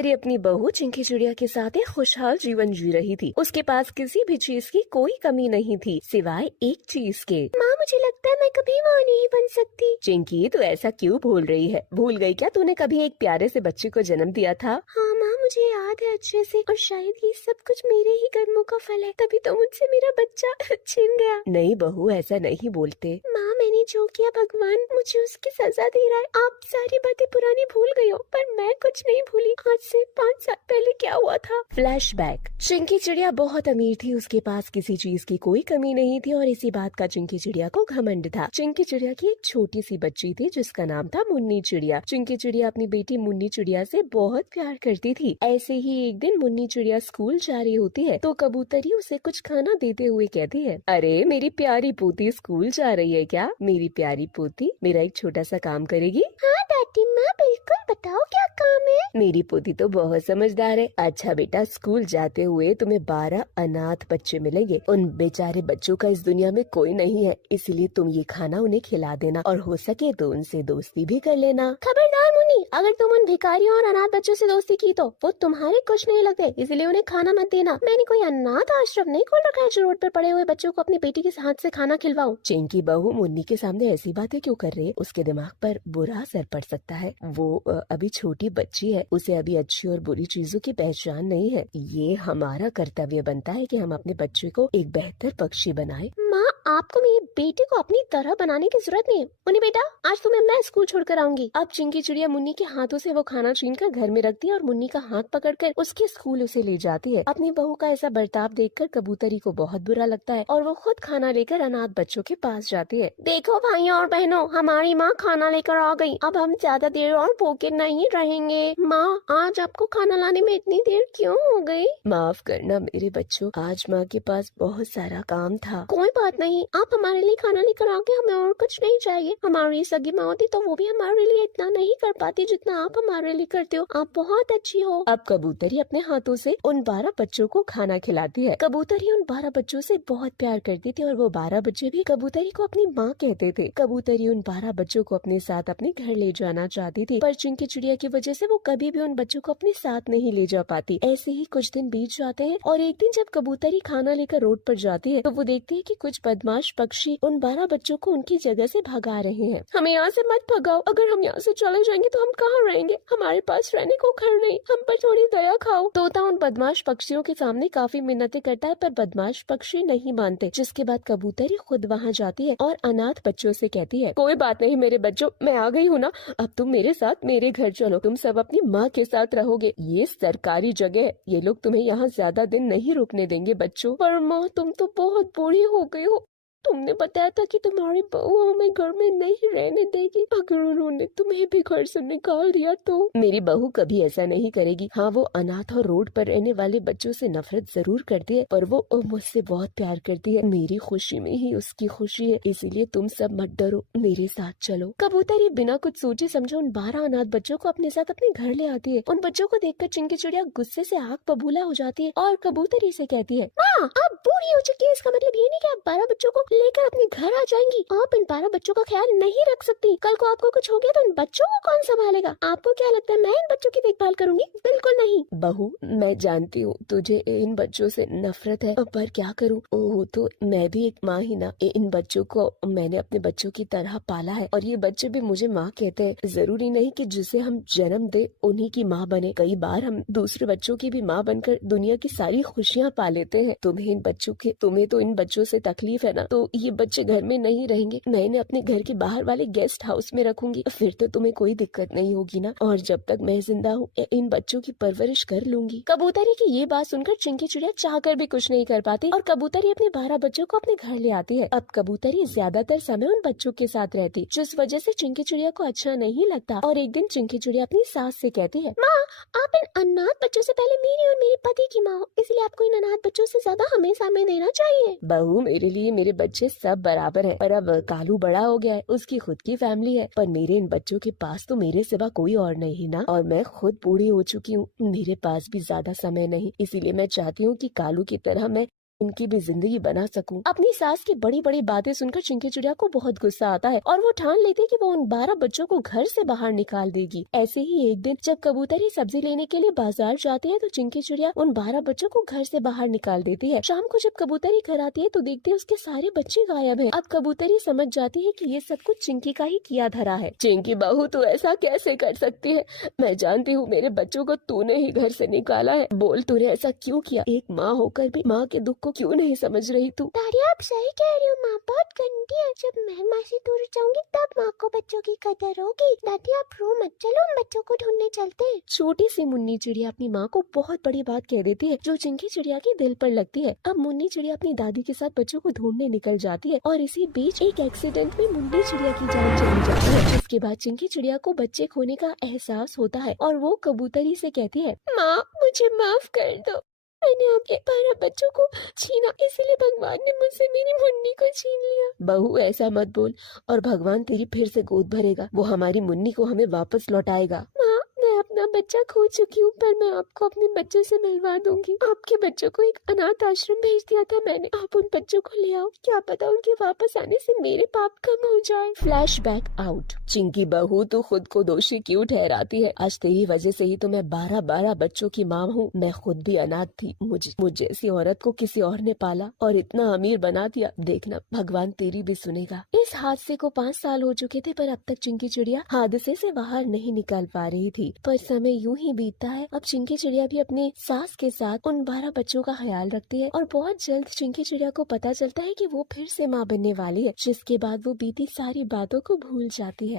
कबूतरी अपनी बहू चिंकी चिड़िया के साथ एक खुशहाल जीवन जी रही थी। उसके पास किसी भी चीज की कोई कमी नहीं थी सिवाय एक चीज के। माँ, मुझे लगता है मैं कभी माँ नहीं बन सकती। चिंकी, तू ऐसा क्यों भूल रही है? भूल गई क्या तूने कभी एक प्यारे से बच्चे को जन्म दिया था? हाँ माँ, मुझे याद है अच्छे से, और शायद ये सब कुछ मेरे ही कर्मों का फल है, तभी तो मुझसे मेरा बच्चा छिन गया। नहीं बहू, ऐसा नहीं बोलते। माँ, मैंने जो किया भगवान मुझे उसकी सजा दे रहा है। आप सारी बातें पुरानी भूल गई हो, पर मैं कुछ नहीं भूली। आज से 5 साल पहले क्या हुआ था। फ्लैशबैक। चिंकी चिड़िया बहुत अमीर थी, उसके पास किसी चीज की कोई कमी नहीं थी और इसी बात का चिंकी चिड़िया को घमंड था। चिंकी चिड़िया की एक छोटी सी बच्ची थी जिसका नाम था मुन्नी चिड़िया। चिंकी चिड़िया अपनी बेटी मुन्नी चिड़िया से बहुत प्यार करती थी। ऐसे ही एक दिन मुन्नी चिड़िया स्कूल जा रही होती है तो कबूतरी उसे कुछ खाना देते हुए कहती है, अरे मेरी प्यारी पोती स्कूल जा रही है क्या? मेरी प्यारी पोती मेरा एक छोटा सा काम करेगी? हाँ दादी माँ, बिल्कुल, बताओ क्या काम है। मेरी पोती तो बहुत समझदार है। अच्छा बेटा, स्कूल जाते हुए तुम्हें 12 अनाथ बच्चे मिलेंगे। उन बेचारे बच्चों का इस दुनिया में कोई नहीं है, इसलिए तुम ये खाना उन्हें खिला देना और हो सके तो उनसे दोस्ती भी कर लेना। खबरदार मुन्नी, अगर तुम उन भिखारियों और अनाथ बच्चों से दोस्ती की तो वो तुम्हारे कुछ नहीं लगते, इसलिए उन्हें खाना मत देना। मैंने कोई अनाथ आश्रम नहीं खोल रखा है जो रोड पर पड़े हुए बच्चों को अपनी बेटी के हाथ से खाना खिलवाऊं। चिंकी बहू मुन्नी के सामने ऐसी बातें क्यों कर रही है? उसके दिमाग पर बुरा असर पड़ सकता है। वो अभी छोटी बच्ची है, उसे अभी अच्छी और बुरी चीजों की पहचान नहीं है। ये हमारा कर्तव्य बनता है कि हम अपने बच्चे को एक बेहतर पक्षी बनाए। माँ, आपको मेरी बेटी को अपनी तरह बनाने की जरूरत नहीं है। मुन्नी बेटा, आज तुम्हें मैं स्कूल छोड़कर आऊंगी। अब चिंकी चिड़िया मुन्नी के हाथों से वो खाना छीन कर घर में रखती है और मुन्नी का हाथ पकड़कर उसके स्कूल उसे ले जाती है। अपनी बहू का ऐसा बर्ताव देखकर कबूतरी को बहुत बुरा लगता है और वो खुद खाना लेकर अनाथ बच्चों के पास जाती है। देखो भाइयों और बहनों, हमारी माँ खाना लेकर आ गई। अब हम ज्यादा देर और भूखे नहीं रहेंगे। माँ, आज आपको खाना लाने में इतनी देर क्यों हो गई? माफ करना मेरे बच्चों, आज माँ के पास बहुत सारा काम था। कोई बात नहीं, आप हमारे लिए खाना लेकर आ गए, हमें और कुछ नहीं चाहिए। हमारी सगी माँ होती तो वो भी हमारे लिए इतना नहीं कर पाती जितना आप हमारे लिए करते हो। आप बहुत अच्छी हो। अब कबूतरी अपने हाथों से उन 12 बच्चों को खाना खिलाती है। कबूतरी उन 12 बच्चों से बहुत प्यार करती थी और वो 12 बच्चे भी कबूतरी को अपनी माँ कहते थे। कबूतरी उन 12 बच्चों को अपने साथ अपने घर ले जाना चाहती थी, पर चिंकी चिड़िया की वजह से वो कभी भी उन बच्चों को अपने साथ नहीं ले जा पाती। ऐसे ही कुछ दिन बीत जाते हैं और एक दिन जब कबूतरी खाना लेकर रोड पर जाती है तो वो देखती है कि कुछ बदमाश पक्षी उन 12 बच्चों को उनकी जगह से भगा रहे हैं। हमें यहाँ से मत भगाओ, अगर हम यहाँ से चले जाएंगे तो हम कहाँ रहेंगे? हमारे पास रहने को घर नहीं, हम पर थोड़ी दया खाओ। तोता उन बदमाश पक्षियों के सामने काफी मिन्नतें करता है पर बदमाश पक्षी नहीं मानते, जिसके बाद कबूतरी खुद वहाँ जाती है और अनाथ बच्चों से कहती है, कोई बात नहीं मेरे बच्चों, मैं आ गई हूँ ना, अब तुम मेरे साथ मेरे घर चलो, तुम सब अपनी माँ के साथ रहोगे। ये सरकारी जगह है, ये लोग तुम्हें यहाँ ज्यादा दिन नहीं रुकने देंगे बच्चों। पर माँ, तुम तो बहुत बूढ़ी हो गई हो। तुमने बताया था कि तुम्हारी बहू हमें घर में नहीं रहने देगी। अगर उन्होंने तुम्हें भी घर से निकाल दिया तो? मेरी बहू कभी ऐसा नहीं करेगी। हाँ, वो अनाथ और रोड पर रहने वाले बच्चों से नफरत जरूर करती है, पर वो मुझसे बहुत प्यार करती है। मेरी खुशी में ही उसकी खुशी है, इसीलिए तुम सब मत डरो, मेरे साथ चलो। कबूतरी बिना कुछ सोचे समझे उन 12 अनाथ बच्चों को अपने साथ अपने घर ले आती है। उन बच्चों को देखकर चिंकी चिड़िया गुस्से से आग बबूला हो जाती है और कबूतरी से कहती है, माँ, आप बूढ़ी हो चुकी है, इसका मतलब ये नहीं कि आप 12 बच्चों को लेकर अपने घर आ जाएंगी। आप इन 12 बच्चों का ख्याल नहीं रख सकती। कल को आपको कुछ हो गया तो इन बच्चों को कौन संभालेगा? आपको क्या लगता है मैं इन बच्चों की देखभाल करूंगी? बिल्कुल नहीं। बहू, मैं जानती हूँ तुझे इन बच्चों से नफरत है, पर क्या करूँ, ओह तो मैं भी एक माँ ही ना। इन बच्चों को मैंने अपने बच्चों की तरह पाला है और ये बच्चे भी मुझे माँ कहते हैं। जरूरी नहीं कि जिसे हम जन्म दे उन्हीं की माँ बने, कई बार हम दूसरे बच्चों की भी माँ बनकर दुनिया की सारी खुशियाँ पा लेते हैं। तुम्हें तो इन बच्चों से तकलीफ है ना, तो ये बच्चे घर में नहीं रहेंगे, मैं इन्हें अपने घर के बाहर वाले गेस्ट हाउस में रखूंगी, फिर तो तुम्हें कोई दिक्कत नहीं होगी ना, और जब तक मैं जिंदा हूँ इन बच्चों की परवरिश कर लूंगी। कबूतरी की ये बात सुनकर चिंकी चिड़िया चाहकर भी कुछ नहीं कर पाती और कबूतरी अपने 12 बच्चों को अपने घर ले आती है। अब कबूतरी ज्यादातर समय उन बच्चों के साथ रहती, जिस वजह से चिंकी चिड़िया को अच्छा नहीं लगता। और एक दिन चिंकी चिड़िया अपनी सास से कहती है, माँ, आप इन अनाथ बच्चों से पहले मेरी और मेरे पति की माँ हो, इसलिए आपको इन अनाथ बच्चों से ज्यादा हमें समय देना चाहिए। बहू, मेरे लिए मेरे बच्चे सब बराबर हैं, पर अब कालू बड़ा हो गया है, उसकी खुद की फैमिली है, पर मेरे इन बच्चों के पास तो मेरे सिवा कोई और नहीं ना, और मैं खुद बूढ़ी हो चुकी हूँ, मेरे पास भी ज्यादा समय नहीं, इसीलिए मैं चाहती हूँ कि कालू की तरह मैं उनकी भी जिंदगी बना सकूं। अपनी सास की बड़ी बड़ी बातें सुनकर चिंकी चिड़िया को बहुत गुस्सा आता है और वो ठान लेती है कि वो उन 12 बच्चों को घर से बाहर निकाल देगी। ऐसे ही एक दिन जब कबूतर ही सब्जी लेने के लिए बाजार जाते हैं तो चिंकी चिड़िया उन 12 बच्चों को घर से बाहर निकाल देती है। शाम को जब कबूतरी घर आती है तो देखते हैं उसके सारे बच्चे गायब हैं। अब कबूतरी समझ जाती है कि ये सब कुछ चिंकी का ही किया धरा है। चिंकी बहू तू ऐसा कैसे कर सकती है? मैं जानती हूँ मेरे बच्चों को तूने ही घर से निकाला है। बोल तूने ऐसा क्यों किया? एक माँ होकर भी माँ के दुख को क्यों नहीं समझ रही तू? दादी आप सही कह रही हो, माँ बहुत गंदी है। जब मैं माँ से दूर जाऊंगी तब माँ को बच्चों की कदर होगी। दादी आप रो मत, चलो हम बच्चों को ढूंढने चलते हैं। छोटी सी मुन्नी चिड़िया अपनी माँ को बहुत बड़ी बात कह देती है जो चिंकी चिड़िया के दिल पर लगती है। अब मुन्नी चिड़िया अपनी दादी के साथ बच्चों को ढूंढने निकल जाती है और इसी बीच एक एक्सीडेंट में मुन्नी चिड़िया की जान चली जाती है। जिसके बाद चिंकी चिड़िया को बच्चे खोने का एहसास होता है और वो कबूतरी से कहती है, माँ मुझे माफ कर दो, मैंने आपके 12 बच्चों को छीना, इसीलिए भगवान ने मुझसे मेरी मुन्नी को छीन लिया। बहू ऐसा मत बोल और भगवान तेरी फिर से गोद भरेगा, वो हमारी मुन्नी को हमें वापस लौटाएगा। माँ मैं अपना बच्चा खो चुकी हूँ पर मैं आपको अपने बच्चों से मिलवा दूंगी। आपके बच्चों को एक अनाथ आश्रम भेज दिया था मैंने, आप उन बच्चों को ले आओ, क्या पता उनके वापस आने से मेरे पाप कम हो जाए। Flashback out. चिंकी बहू तू खुद को दोषी क्यों ठहराती है? आज तेरी वजह से ही तो मैं 12 बच्चों की माँ हूँ। मैं खुद भी अनाथ थी, मुझ जैसी औरत को किसी और ने पाला और इतना अमीर बना दिया। देखना भगवान तेरी भी सुनेगा। इस हादसे को 5 साल हो चुके थे पर अब तक चिंकी चिड़िया हादसे से बाहर नहीं निकल पा रही थी। पर समय यूं ही बीतता है। अब चिंकी चिड़िया भी अपने सास के साथ उन 12 बच्चों का ख्याल रखती है और बहुत जल्द चिंकी चिड़िया को पता चलता है कि वो फिर से माँ बनने वाली है, जिसके बाद वो बीती सारी बातों को भूल जाती है।